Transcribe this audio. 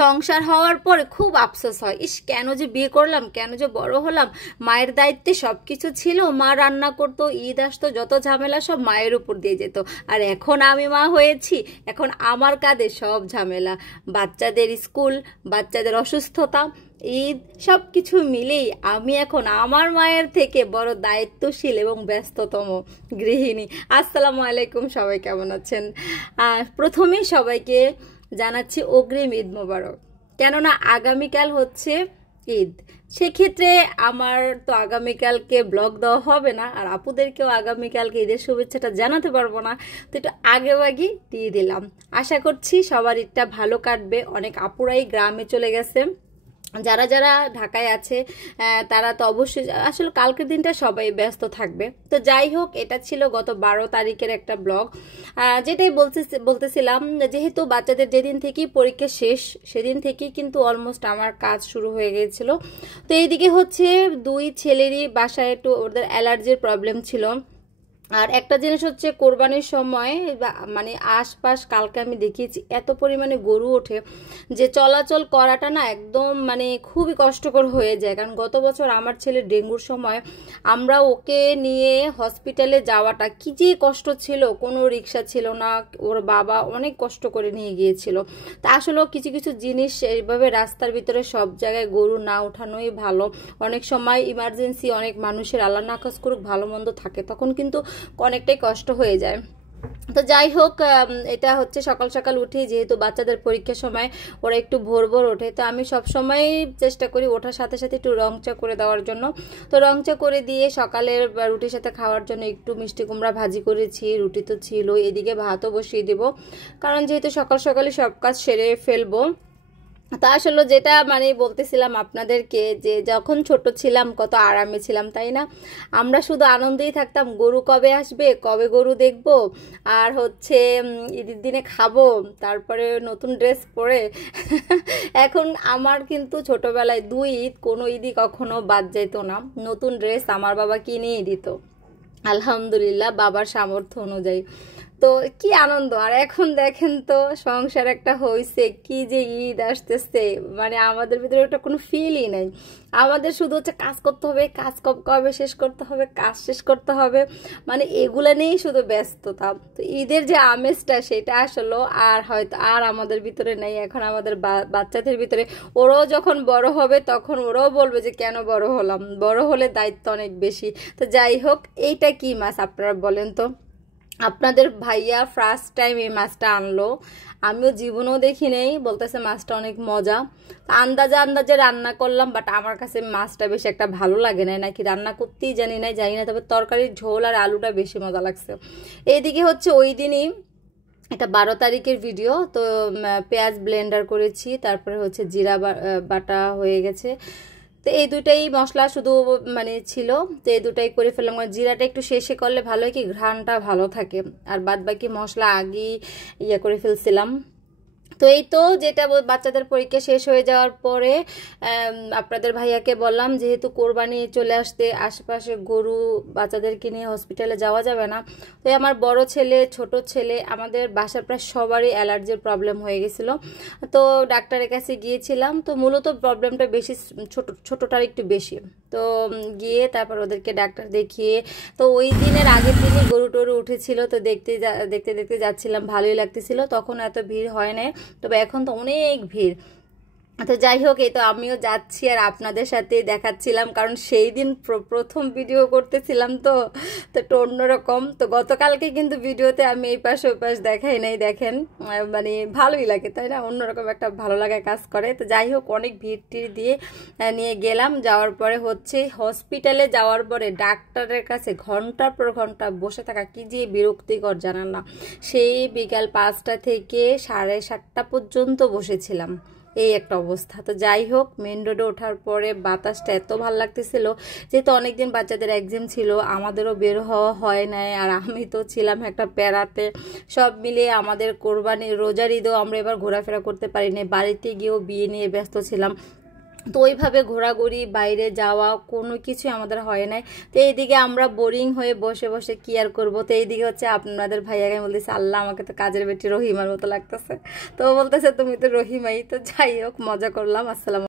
সংসার হওয়ার পরে খুব আফসোস হয়, ইস কেন যে বিয়ে করলাম, কেন যে বড় হলাম। মায়ের দায়িত্বে সব কিছু ছিল, মা রান্না করতো, ঈদ আসতো, যত ঝামেলা সব মায়ের উপর দিয়ে যেত। আর এখন আমি মা হয়েছি, এখন আমার কাঁধে সব ঝামেলা, বাচ্চাদের স্কুল, বাচ্চাদের অসুস্থতা, ঈদ, সব কিছু মিলেই আমি এখন আমার মায়ের থেকে বড় দায়িত্বশীল এবং ব্যস্ততম গৃহিণী। আসসালামু আলাইকুম, সবাই কেমন আছেন? প্রথমেই সবাইকে জানাচ্ছি অগ্রিম ঈদ মোবারক, কেননা আগামীকাল হচ্ছে ঈদ। সেক্ষেত্রে আমার তো আগামীকালকে ব্লগ দেওয়া হবে না, আর আপুদেরকেও আগামীকালকে ঈদের শুভেচ্ছাটা জানাতে পারবো না, তো একটু আগেভাগে দিয়ে দিলাম। আশা করছি সবার ঈদটা ভালো কাটবে। অনেক আপুরাই গ্রামে চলে গেছে, যারা যারা ঢাকায় আছে তারা তো অবশ্যই, আসলে কালকের দিনটা সবাই ব্যস্ত থাকবে। তো যাই হোক, এটা ছিল গত 12 তারিখের একটা ব্লগ, যেটাই বলতেছিলাম, যেহেতু বাচ্চাদের যেদিন থেকেই পরীক্ষা শেষ সেদিন থেকেই কিন্তু অলমোস্ট আমার কাজ শুরু হয়ে গিয়েছিল। তো এইদিকে হচ্ছে দুই ছেলেরই বাসায় একটু ওদের অ্যালার্জির প্রবলেম ছিল। আর একটা জিনিস হচ্ছে, কোরবানির সময় মানে আশপাশ কালকে আমি দেখিয়েছি এত পরিমাণে গরু ওঠে যে চলাচল করাটা না একদম মানে খুবই কষ্টকর হয়ে যায়। কারণ গত বছর আমার ছেলে ডেঙ্গুর সময় আমরা ওকে নিয়ে হসপিটালে যাওয়াটা কি যে কষ্ট ছিল, কোনো রিক্সা ছিল না, ওর বাবা অনেক কষ্ট করে নিয়ে গিয়েছিল। তা আসলেও কিছু কিছু জিনিস এইভাবে রাস্তার ভিতরে সব জায়গায় গরু না ওঠানোই ভালো। অনেক সময় ইমার্জেন্সি, অনেক মানুষের আল্লাহ না খাস করুক ভালো মন্দ থাকে, তখন কিন্তু অনেকটাই কষ্ট হয়ে যায়। তো যাই হোক, এটা হচ্ছে সকাল সকাল উঠে, যেহেতু বাচ্চাদের পরীক্ষার সময় ওরা একটু ভোর ভোর ওঠে, তো আমি সব সময় চেষ্টা করি ওঠার সাথে সাথে একটু রং চা করে দেওয়ার জন্য। তো রং চা করে দিয়ে সকালের রুটির সাথে খাওয়ার জন্য একটু মিষ্টি কুমড়া ভাজি করেছি, রুটি তো ছিল, এদিকে ভাতও বসিয়ে দেবো, কারণ যেহেতু সকাল সকালে সব কাজ সেরে ফেলবো। তা আসলে যেটা মানে বলতেছিলাম আপনাদেরকে, যে যখন ছোট ছিলাম কত আরামে ছিলাম, তাই না? আমরা শুধু আনন্দেই থাকতাম, গরু কবে আসবে, কবে গরু দেখব, আর হচ্ছে ঈদের দিনে খাবো, তারপরে নতুন ড্রেস পরে এখন আমার কিন্তু ছোটবেলায় 2 ঈদ, কোনো ঈদই কখনো বাদ যেত না, নতুন ড্রেস আমার বাবা কিনেই দিত, আলহামদুলিল্লাহ বাবার সামর্থ্য অনুযায়ী। তো কি আনন্দ। আর এখন দেখেন তো সংসার একটা হয়েছে, কি যে ঈদ আসতেছে, মানে আমাদের ভিতরে ওটা কোনো ফিলই নাই। আমাদের শুধু হচ্ছে কাজ করতে হবে, কাজ কবে শেষ করতে হবে, কাজ শেষ করতে হবে, মানে এগুলো নিয়েই শুধু ব্যস্ততা। তো ঈদের যে আমেজটা সেটা আসলে আর হয়তো আর আমাদের ভিতরে নেই। এখন আমাদের বাচ্চাদের ভিতরে, ওরাও যখন বড় হবে তখন ওরাও বলবে যে কেন বড় হলাম, বড় হলে দায়িত্ব অনেক বেশি। তো যাই হোক, এইটা কি মাছ আপনারা বলেন তো? আপনাদের ভাইয়া ফার্স্ট টাইম এই মাছটা আনলো, আমিও জীবনেও দেখি নেই, বলতেছে মাছটা অনেক মজা। আন্দাজে আন্দাজে রান্না করলাম, বাট আমার কাছে মাছটা বেশি একটা ভালো লাগে না, নাকি রান্না করতেই জানি না, তবে তরকারির ঝোল আর আলুটা বেশি মজা লাগছে। এইদিকে হচ্ছে ওই দিনই এটা 12 তারিখের ভিডিও, তো পেঁয়াজ ব্লেন্ডার করেছি, তারপরে হচ্ছে জিরা বাটা হয়ে গেছে। তো এই দুটাই মশলা শুধু মানে ছিল, তো এই দুটাই করে ফেললাম। জিরাটা একটু শেষে করলে ভালো হয়, কি ঘ্রাণটা ভালো থাকে, আর বাদ বাকি মশলা আগেই করে ফেলছিলাম। তো এই তো যেটা বাচ্চাদের পরীক্ষা শেষ হয়ে যাওয়ার পরে আপনাদের ভাইয়াকে বললাম, যেহেতু কোরবানি চলে আসতে, আশেপাশে গরু বাচ্চাদেরকে নিয়ে হসপিটালে যাওয়া যাবে না। তো আমার বড় ছেলে, ছোট ছেলে, আমাদের বাসার প্রায় সবারই অ্যালার্জির প্রবলেম হয়ে গেছিলো। তো ডাক্তারের কাছে গিয়েছিলাম, তো মূলত প্রবলেমটা বেশি ছোটোটার একটু বেশি। তো গিয়ে তারপর ওদেরকে ডাক্তার দেখিয়ে, তো ওই দিনের আগের দিনই গরু টরু উঠেছিল, তো দেখতে দেখতে যাচ্ছিলাম, ভালোই লাগতেছিল, তখন এত ভিড় হয় না, তবে এখন তো অনেক ভিড়। তো যাই হোক, এই তো আমিও যাচ্ছি আর আপনাদের সাথে দেখাচ্ছিলাম, কারণ সেই দিন প্রথম ভিডিও করতেছিলাম, তো একটু অন্যরকম। তো গতকালকে কিন্তু ভিডিওতে আমি এই পাশ ওই পাশ দেখাই নাই, দেখেন মানে ভালোই লাগে, তাই না? অন্যরকম একটা ভালো লাগা কাজ করে। তো যাই হোক, অনেক ভিড় টিড় দিয়ে নিয়ে গেলাম, যাওয়ার পরে হচ্ছে হসপিটালে যাওয়ার পরে ডাক্তারের কাছে ঘন্টার পর ঘন্টা বসে থাকা কি যে বিরক্তিকর জানান না। সেই বিকাল 5টা থেকে 7:30 পর্যন্ত বসেছিলাম, এই একটা অবস্থা। তো যাই হোক, মেন রোডে ওঠার পরে বাতাসটা এত ভালো লাগতেছিল, যেহেতু অনেকদিন বাচ্চাদের এক্সাম ছিল, আমাদেরও বের হওয়া হয় নাই, আর আমি তো ছিলাম একটা প্যারাতে। সব মিলিয়ে আমাদের কোরবানি রোজার ঈদও আমরা এবার ঘোরাফেরা করতে পারিনি, বাড়িতে গিয়েও বিয়ে নিয়ে ব্যস্ত ছিলাম। তো ওইভাবে ঘোরাঘুরি বাইরে যাওয়া কোনো কিছু আমাদের হয় নাই। তো এইদিকে আমরা বোরিং হয়ে বসে বসে কি আর করবো। তো এইদিকে হচ্ছে আপনাদের ভাইয়াকে বলতেছে, আল্লাহ আমাকে তো কাজের বেটি রহিমার মতো লাগতেছে। তো বলতেছে তুমি তো রহিমাই। তো যাই হোক, মজা করলাম। আসসালাম।